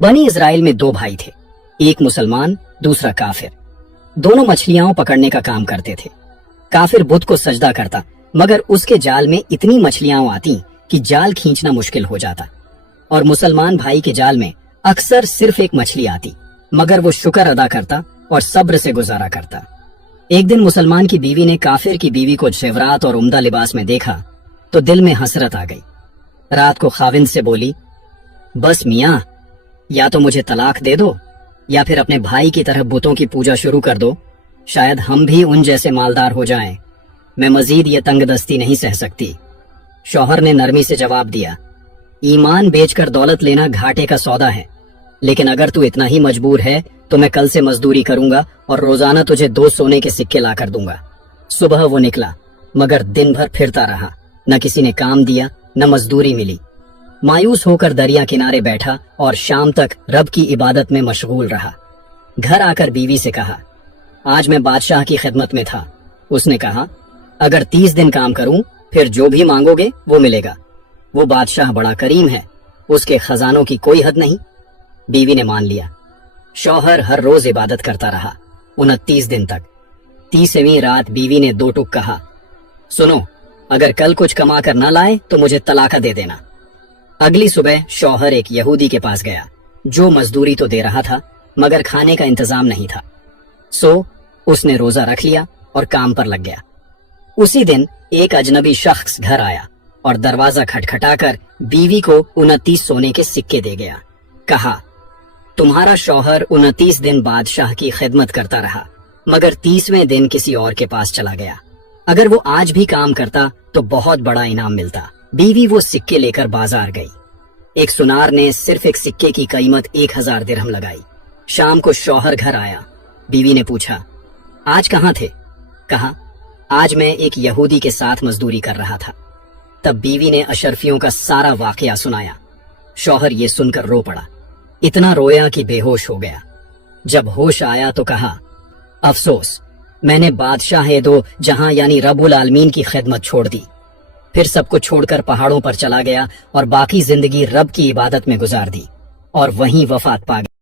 बनी इजराइल में दो भाई थे, एक मुसलमान दूसरा काफिर। दोनों मछलियां पकड़ने का काम करते थे। काफिर बुत को सजदा करता, मगर उसके जाल में इतनी मछलियां आती कि जाल खींचना मुश्किल हो जाता। और मुसलमान भाई के जाल में अक्सर सिर्फ एक मछली आती, मगर वो शुक्र अदा करता और सब्र से गुजारा करता। एक दिन मुसलमान की बीवी ने काफिर की बीवी को जेवरात और उम्दा लिबास में देखा तो दिल में हसरत आ गई। रात को खाविंद से बोली, बस मियाँ, या तो मुझे तलाक दे दो या फिर अपने भाई की तरह बुतों की पूजा शुरू कर दो। शायद हम भी उन जैसे मालदार हो जाएं। मैं मजीद ये तंगदस्ती नहीं सह सकती। शौहर ने नरमी से जवाब दिया, ईमान बेचकर दौलत लेना घाटे का सौदा है, लेकिन अगर तू इतना ही मजबूर है तो मैं कल से मजदूरी करूंगा और रोजाना तुझे 2 सोने के सिक्के ला कर दूंगा। सुबह वो निकला, मगर दिन भर फिरता रहा। न किसी ने काम दिया, न मजदूरी मिली। मायूस होकर दरिया किनारे बैठा और शाम तक रब की इबादत में मशगूल रहा। घर आकर बीवी से कहा, आज मैं बादशाह की खिदमत में था। उसने कहा, अगर 30 दिन काम करूं फिर जो भी मांगोगे वो मिलेगा। वो बादशाह बड़ा करीम है, उसके खजानों की कोई हद नहीं। बीवी ने मान लिया। शौहर हर रोज इबादत करता रहा 29 दिन तक। 30वीं रात बीवी ने 2 टुक कहा, सुनो, अगर कल कुछ कमा कर न लाए तो मुझे तलाका दे देना। अगली सुबह शौहर एक यहूदी के पास गया, जो मजदूरी तो दे रहा था मगर खाने का इंतजाम नहीं था। सो उसने रोजा रख लिया और काम पर लग गया। उसी दिन एक अजनबी शख्स घर आया और दरवाजा खटखटाकर बीवी को 29 सोने के सिक्के दे गया। कहा, तुम्हारा शौहर 29 दिन बादशाह की खिदमत करता रहा, मगर 30वें दिन किसी और के पास चला गया। अगर वो आज भी काम करता तो बहुत बड़ा इनाम मिलता। बीवी वो सिक्के लेकर बाजार गई। एक सुनार ने सिर्फ एक सिक्के की कीमत 1000 दिरहम लगाई। शाम को शौहर घर आया। बीवी ने पूछा, आज कहाँ थे? कहा, आज मैं एक यहूदी के साथ मजदूरी कर रहा था। तब बीवी ने अशरफियों का सारा वाकया सुनाया। शौहर ये सुनकर रो पड़ा, इतना रोया कि बेहोश हो गया। जब होश आया तो कहा, अफसोस, मैंने बादशाह दो जहां यानी रब्बुल आलमीन की खिदमत छोड़ दी। फिर सब कुछ छोड़कर पहाड़ों पर चला गया और बाकी जिंदगी रब की इबादत में गुजार दी और वहीं वफात पा गया।